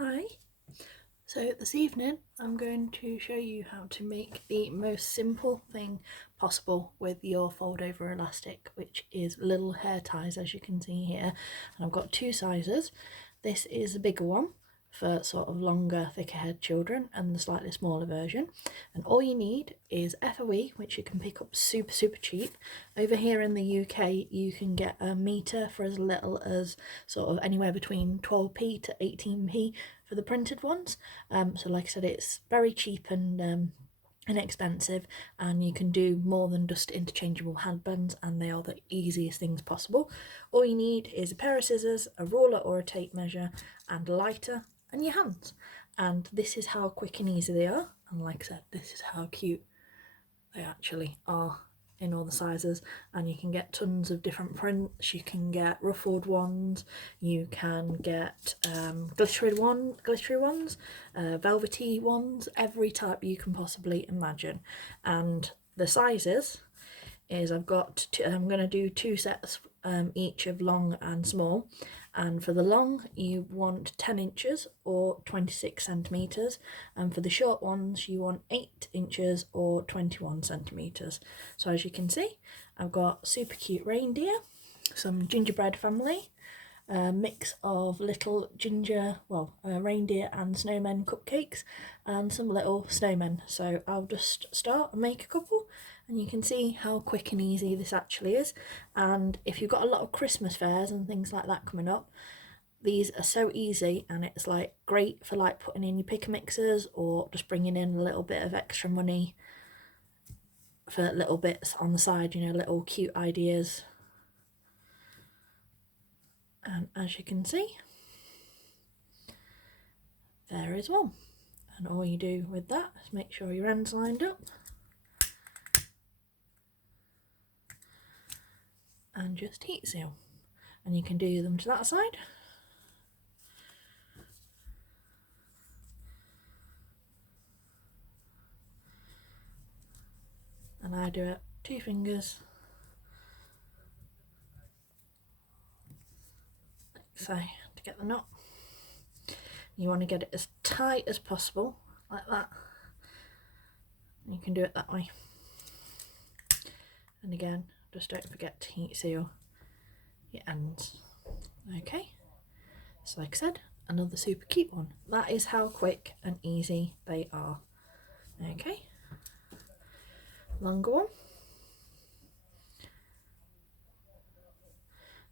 Hi, so this evening I'm going to show you how to make the most simple thing possible with your fold over elastic, which is little hair ties, as you can see here. And I've got two sizes. This is a bigger one for sort of longer, thicker haired children, and the slightly smaller version. And all you need is FOE, which you can pick up super cheap. Over here in the UK you can get a metre for as little as sort of anywhere between 12p to 18p for the printed ones. So like I said, it's very cheap and inexpensive, and you can do more than just interchangeable headbands, and they are the easiest things possible. All you need is a pair of scissors, a ruler or a tape measure, and a lighter, and your hands. And this is how quick and easy they are, and like I said, this is how cute they actually are in all the sizes. And you can get tons of different prints. You can get ruffled ones, you can get glittery ones, velvety ones, every type you can possibly imagine. And the sizes is I'm going to do two sets each of long and small. And for the long you want 10 inches or 26 centimeters, and for the short ones you want 8 inches or 21 centimeters. So as you can see, I've got super cute reindeer, some gingerbread family, a mix of little reindeer and snowmen cupcakes, and some little snowmen. So I'll just start and make a couple, and you can see how quick and easy this actually is. And if you've got a lot of Christmas fairs and things like that coming up, these are so easy, and it's like great for like putting in your pick mixers or just bringing in a little bit of extra money for little bits on the side, you know, little cute ideas. And as you can see, there is one. And all you do with that is make sure your ends lined up and just heat seal. And you can do them to that side. And I do it 2 fingers, like so, to get the knot. You want to get it as tight as possible, like that. And you can do it that way. And again, just don't forget to heat seal your ends. Okay, so like I said, another super cute one. That is how quick and easy they are. Okay, longer one.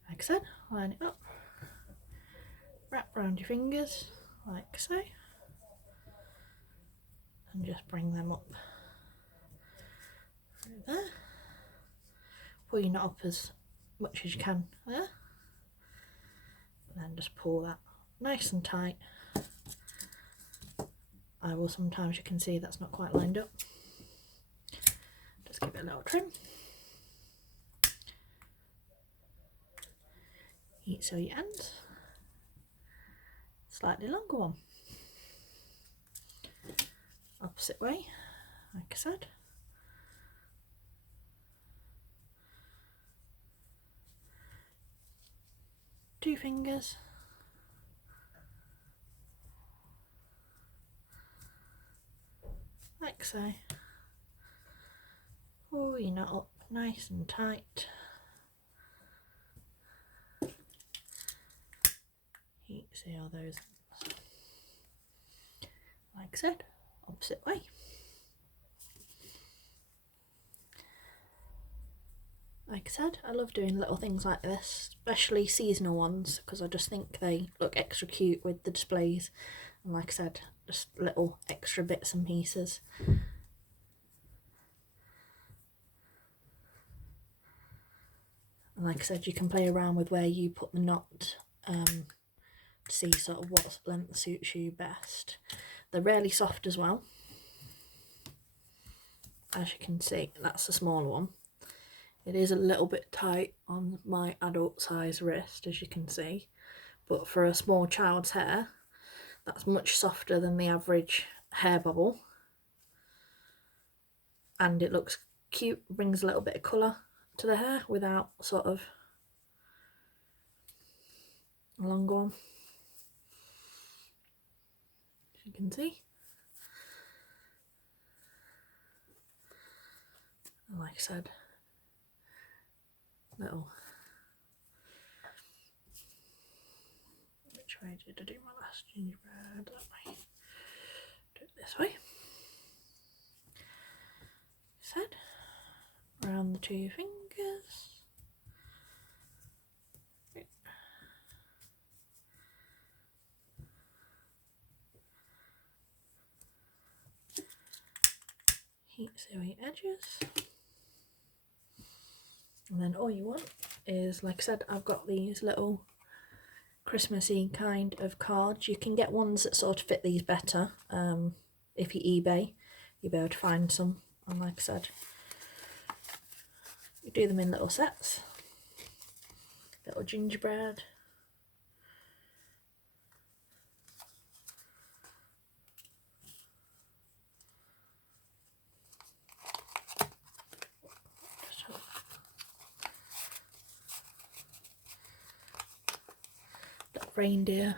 Like I said, line it up, wrap around your fingers like so, and just bring them up through there. Pull your knot up as much as you can there, and then just pull that nice and tight. I will sometimes, you can see that's not quite lined up, just give it a little trim. Heat seal your ends. Slightly longer one, opposite way, like I said. Two fingers, like so. Pull your knot up nice and tight. Heat seal those, like I said, opposite way. Like I said, I love doing little things like this, especially seasonal ones, because I just think they look extra cute with the displays. And like I said, just little extra bits and pieces. And like I said, you can play around with where you put the knot to see sort of what length suits you best. They're really soft as well. As you can see, that's the smaller one. It is a little bit tight on my adult size wrist, as you can see, but for a small child's hair, that's much softer than the average hair bubble. And it looks cute, brings a little bit of colour to the hair without sort of a long one. you can see. And like I said, little, which way did I do my last gingerbread? That way. Do it this way. Said, around the 2 fingers. Heat sewy edges. And then all you want is, like I said, I've got these little Christmassy kind of cards. You can get ones that sort of fit these better. If you eBay, you'll be able to find some. And like I said, you do them in little sets. Little gingerbread. Little reindeer.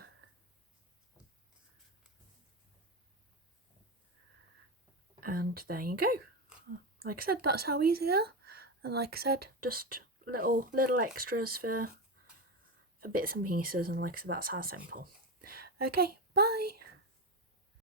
And there you go. Like I said, that's how easy they are. And like I said, just little extras for bits and pieces, and like I said, that's how simple. Okay, bye.